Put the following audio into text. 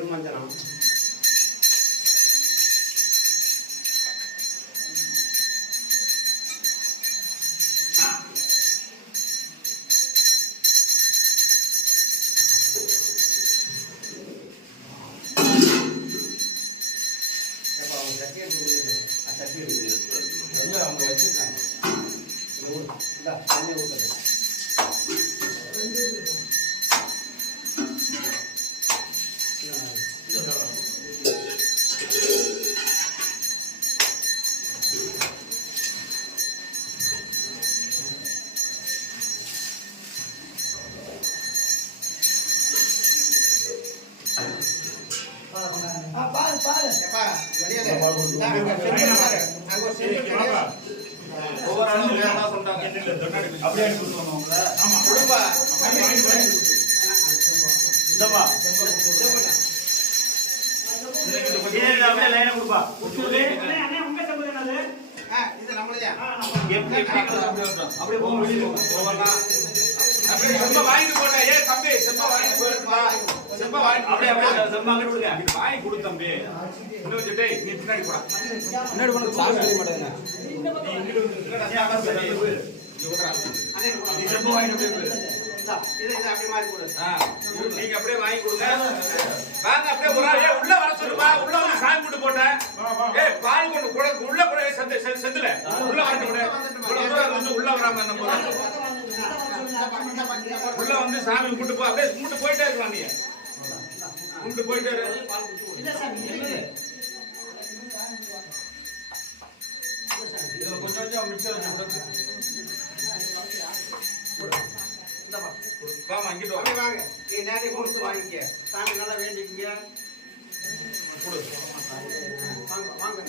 திருமஞ்சனம். அவங்க வச்சிருக்காங்க தண்ணி ஊற்றுறது. வாங்கி கொடு தம்பி. நீ பின்னாடி போடா. நீங்க அப்படியே வாங்கி கொடுங்க. வாங்க அப்படியே உள்ள வர சொல்லுப்பா. உள்ள வந்து சாமி கும்பிட்டு போட்டேன். பால் கொண்டு கூட உள்ள கூட செத்துல உள்ள வந்து உள்ள வராம என்ன போற உள்ள வந்து சாமி கும்பிட்டு போ. அப்படியே கும்பிட்டு போயிட்டே இருக்கலாம். நீங்க கும்பிட்டு போயிட்டே இரு. இதுல கொஞ்சம் கொஞ்சம் மிக்சர் வாங்கிட்டு வாங்க. நீ நேரே கொடுத்து வாங்கிக்க. சாமி நல்லா வேண்டிக்கங்க. வாங்க வாங்க.